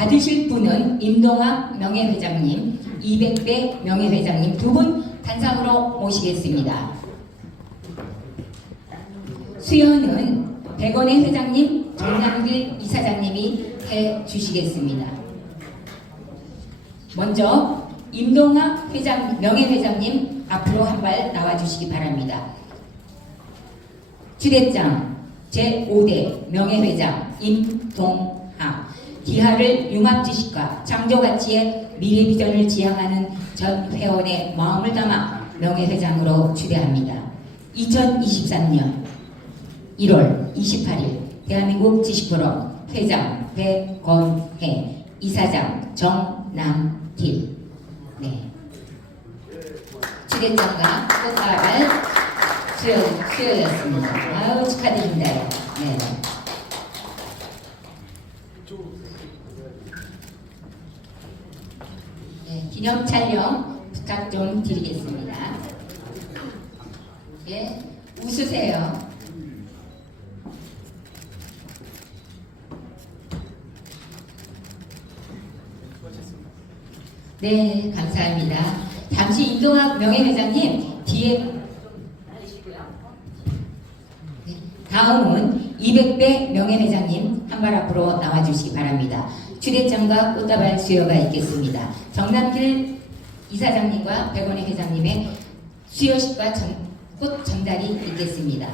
받으실 분은 임동학 명예회장님, 이백배 명예회장님 두 분 단상으로 모시겠습니다. 수여는 백원의 회장님, 정남길 이사장님이 해 주시겠습니다. 먼저 임동학 회장 명예회장님 앞으로 한 발 나와 주시기 바랍니다. 주대장 제5대 명예회장 임동학 기하를 융합지식과 창조가치의 미래 비전을 지향하는 전 회원의 마음을 담아 명예회장으로 추대합니다. 2023년 1월 28일 대한민국 지식포럼 회장 배건혜 이사장 정남길 네. 추대장과 꽃다발 수여, 수여였습니다. 아유 축하드립니다. 네. 네, 기념 촬영 부탁 좀 드리겠습니다. 예, 웃으세요. 네, 감사합니다. 잠시 임동학 명예회장님 뒤에 네, 다음은 200배 명예회장님 한 발 앞으로 나와주시기 바랍니다. 추대장과 꽃다발 수여가 있겠습니다. 정남길 이사장님과 백원의 회장님의 수여식과 전- 꽃 전달이 있겠습니다.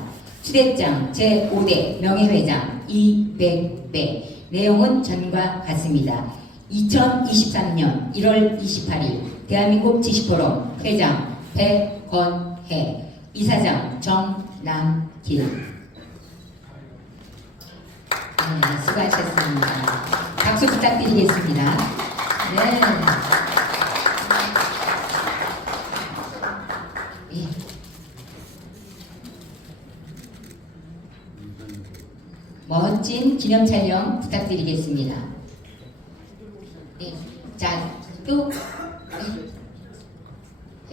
추대장 제5대 명예회장 200배 내용은 전과 같습니다. 2023년 1월 28일 대한민국 지식포럼 회장 백건혜 이사장 정남길 네, 수고하셨습니다. 박수 부탁드리겠습니다. 네. 예. 멋진 기념 촬영 부탁드리겠습니다. 예. 자, 또 예.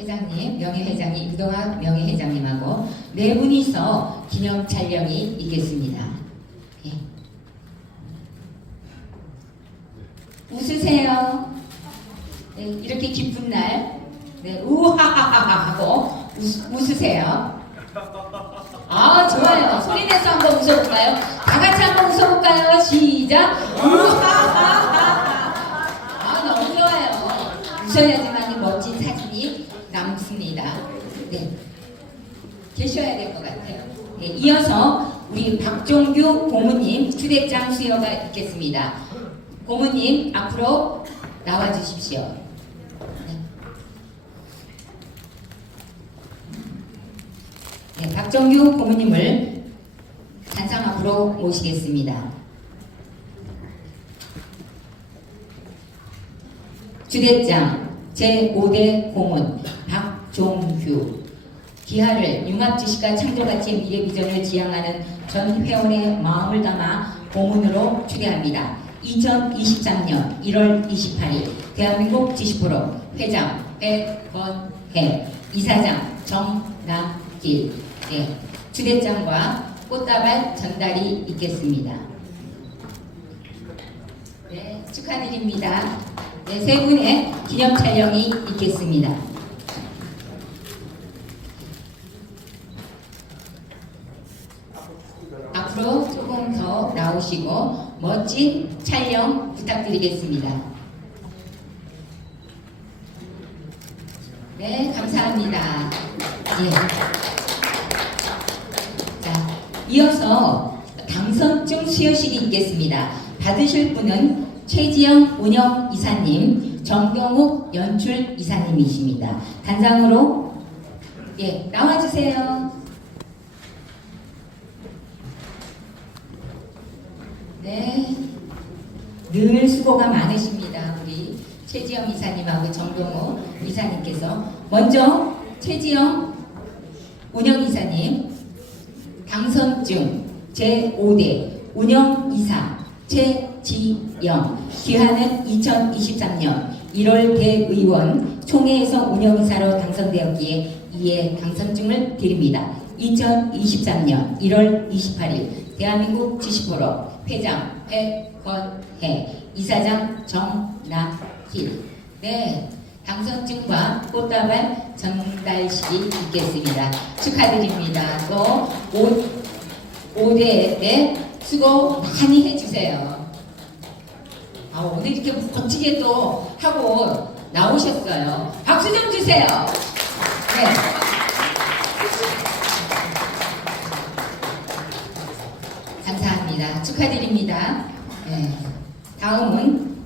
회장님, 명예회장님, 이동학 명예회장님하고 네 분이서 기념 촬영이 있겠습니다. 예. 웃으세요. 네, 이렇게 기쁜 날, 네, 우하하하 하고 웃, 웃으세요. 아, 좋아요. 소리 내서 한번 웃어볼까요? 다 같이 한번 웃어볼까요? 시작. 우하하하하. 아, 너무 좋아요. 웃어야지만 이 멋진 사진이 남습니다. 네. 계셔야 될 것 같아요. 네, 이어서 우리 박종규 고모님 추대장 수여가 있겠습니다. 고모님 앞으로 나와 주십시오. 네. 네, 박정규 고모님을 단상 앞으로 모시겠습니다. 주대장 제5대 고문 박종규 기하를 융합지식과 창조가치의 미래 비전을 지향하는 전 회원의 마음을 담아 고문으로 추대합니다. 2023년 1월 28일 대한민국 지식포럼 회장 백건혜 이사장 정남길 네, 추대장과 꽃다발 전달이 있겠습니다. 네, 축하드립니다. 네, 세 분의 기념 촬영이 있겠습니다. 앞으로 조금 더 나오시고 멋진 촬영 부탁드리겠습니다. 네, 감사합니다. 예. 자, 이어서 당선증 수여식이 있겠습니다. 받으실 분은 최지영 운영 이사님, 정경욱 연출 이사님이십니다. 단상으로 예, 나와주세요. 네. 늘 수고가 많으십니다. 우리 최지영 이사님하고 정동호 이사님께서 먼저 최지영 운영 이사님 당선증 제5대 운영 이사 최지영 기한은 2023년 1월 대의원 총회에서 운영이사로 당선되었기에 이에 당선증을 드립니다. 2023년 1월 28일 대한민국 지식포럼 회장 백건혜 이사장 정남길. 네, 당선증과 꽃다발 전달식이 있겠습니다. 축하드립니다. 또 오, 5대에 수고 많이 해주세요. 아, 오늘 이렇게 멋지게 또 하고 나오셨어요. 박수 좀 주세요. 네. 축하드립니다. 네. 다음은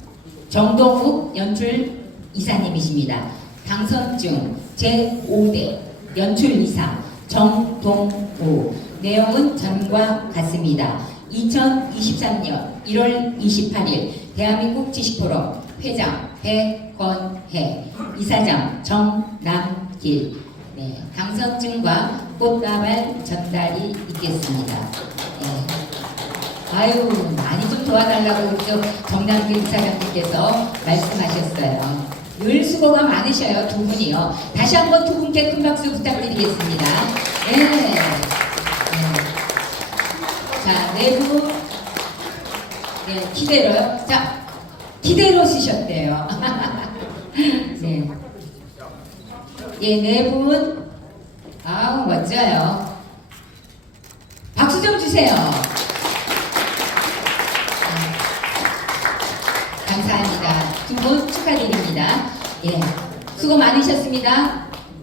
정동욱 연출 이사님이십니다. 당선중 제5대 연출 이사 정동우 내용은 전과 같습니다. 2023년 1월 28일 대한민국 지식포럼 회장 백건혜 이사장 정남길 네, 당선증과 꽃다발 전달이 있겠습니다. 네. 아유 많이 좀 도와달라고 저 정남길 이사장님께서 말씀하셨어요. 늘 수고가 많으셔요 두 분이요. 다시 한번 두 분께 큰 박수 부탁드리겠습니다. 네. 네. 자 내부 네 기대로요. 자 기대로 쓰셨대요. 네. 예, 네 분. 아우, 멋져요. 박수 좀 주세요. 감사합니다. 두분 축하드립니다. 예. 수고 많으셨습니다.